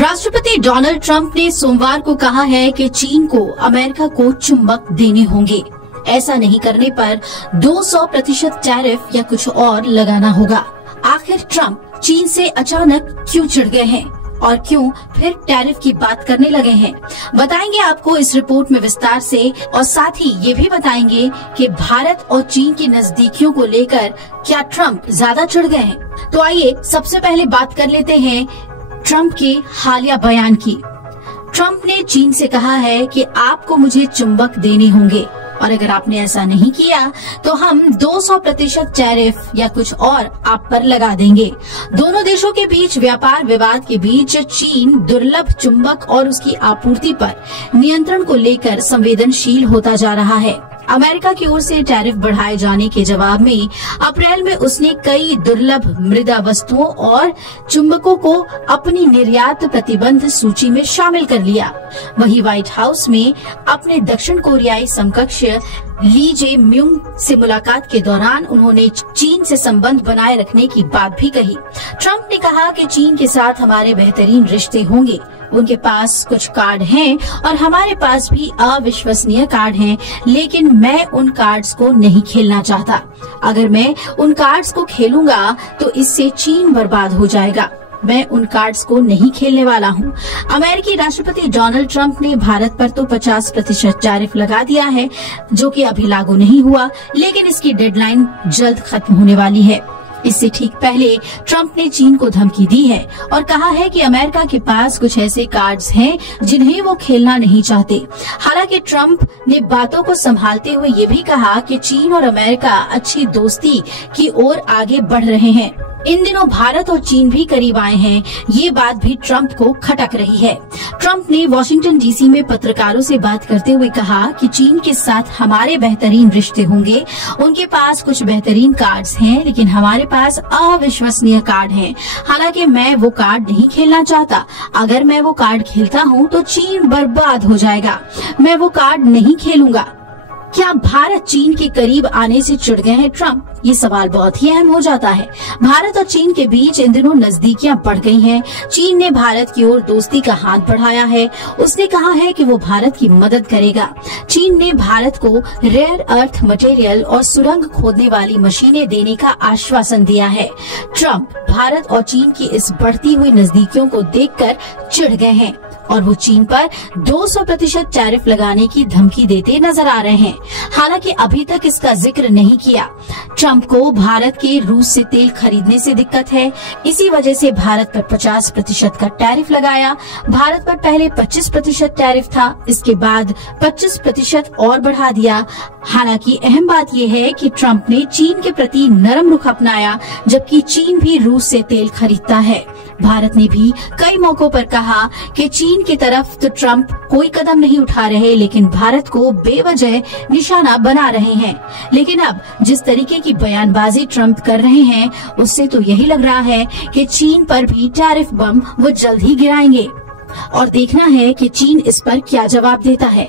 राष्ट्रपति Donald Trump ने सोमवार को कहा है कि चीन को अमेरिका को चुंबक देने होंगे। ऐसा नहीं करने पर 200% टैरिफ या कुछ और लगाना होगा। आखिर ट्रंप चीन से अचानक क्यों चिढ़ गए हैं और क्यों फिर टैरिफ की बात करने लगे हैं, बताएंगे आपको इस रिपोर्ट में विस्तार से। और साथ ही ये भी बताएंगे कि भारत और चीन की नजदीकियों को लेकर क्या ट्रंप ज्यादा चिढ़ गए हैं। तो आइए सबसे पहले बात कर लेते हैं ट्रंप के हालिया बयान की। ट्रंप ने चीन से कहा है कि आपको मुझे चुंबक देने होंगे और अगर आपने ऐसा नहीं किया तो हम 200% टैरिफ या कुछ और आप पर लगा देंगे। दोनों देशों के बीच व्यापार विवाद के बीच चीन दुर्लभ चुंबक और उसकी आपूर्ति पर नियंत्रण को लेकर संवेदनशील होता जा रहा है। अमेरिका की ओर से टैरिफ बढ़ाए जाने के जवाब में अप्रैल में उसने कई दुर्लभ मृदा वस्तुओं और चुंबकों को अपनी निर्यात प्रतिबंध सूची में शामिल कर लिया। वहीं व्हाइट हाउस में अपने दक्षिण कोरियाई समकक्ष ली जे म्यूंग से मुलाकात के दौरान उन्होंने चीन से संबंध बनाए रखने की बात भी कही। ट्रंप ने कहा कि चीन के साथ हमारे बेहतरीन रिश्ते होंगे। उनके पास कुछ कार्ड हैं और हमारे पास भी अविश्वसनीय कार्ड हैं, लेकिन मैं उन कार्ड्स को नहीं खेलना चाहता। अगर मैं उन कार्ड्स को खेलूंगा तो इससे चीन बर्बाद हो जाएगा। मैं उन कार्ड्स को नहीं खेलने वाला हूँ। अमेरिकी राष्ट्रपति डोनाल्ड ट्रंप ने भारत पर तो 50% टैरिफ लगा दिया है, जो कि अभी लागू नहीं हुआ, लेकिन इसकी डेडलाइन जल्द खत्म होने वाली है। इससे ठीक पहले ट्रंप ने चीन को धमकी दी है और कहा है कि अमेरिका के पास कुछ ऐसे कार्ड्स हैं जिन्हें वो खेलना नहीं चाहते। हालांकि ट्रंप ने बातों को संभालते हुए ये भी कहा कि चीन और अमेरिका अच्छी दोस्ती की ओर आगे बढ़ रहे हैं। इन दिनों भारत और चीन भी करीब आए हैं, ये बात भी ट्रंप को खटक रही है। ट्रंप ने वॉशिंगटन डीसी में पत्रकारों से बात करते हुए कहा कि चीन के साथ हमारे बेहतरीन रिश्ते होंगे। उनके पास कुछ बेहतरीन कार्ड्स हैं, लेकिन हमारे पास अविश्वसनीय कार्ड हैं। हालांकि मैं वो कार्ड नहीं खेलना चाहता। अगर मैं वो कार्ड खेलता हूँ तो चीन बर्बाद हो जाएगा। मैं वो कार्ड नहीं खेलूंगा। क्या भारत चीन के करीब आने से चिढ़ गए हैं ट्रंप? ये सवाल बहुत ही अहम हो जाता है। भारत और चीन के बीच इन दिनों नजदीकियां बढ़ गई हैं। चीन ने भारत की ओर दोस्ती का हाथ बढ़ाया है। उसने कहा है कि वो भारत की मदद करेगा। चीन ने भारत को रेयर अर्थ मटेरियल और सुरंग खोदने वाली मशीनें देने का आश्वासन दिया है। ट्रंप भारत और चीन की इस बढ़ती हुई नजदीकियों को देखकर चिढ़ गए हैं और वो चीन पर 200% टैरिफ लगाने की धमकी देते नजर आ रहे हैं। हालांकि अभी तक इसका जिक्र नहीं किया। ट्रंप को भारत के रूस से तेल खरीदने से दिक्कत है। इसी वजह से भारत पर 50% का टैरिफ लगाया। भारत पर पहले 25% टैरिफ था, इसके बाद 25% और बढ़ा दिया। हालांकि अहम बात यह है कि ट्रंप ने चीन के प्रति नरम रुख अपनाया, जबकि चीन भी रूस से तेल खरीदता है। भारत ने भी कई मौकों पर कहा कि चीन की तरफ तो ट्रंप कोई कदम नहीं उठा रहे, लेकिन भारत को बेवजह निशाना बना रहे हैं। लेकिन अब जिस तरीके की बयानबाजी ट्रंप कर रहे हैं, उससे तो यही लग रहा है कि चीन पर भी टैरिफ बम वो जल्द ही गिराएंगे और देखना है कि चीन इस पर क्या जवाब देता है।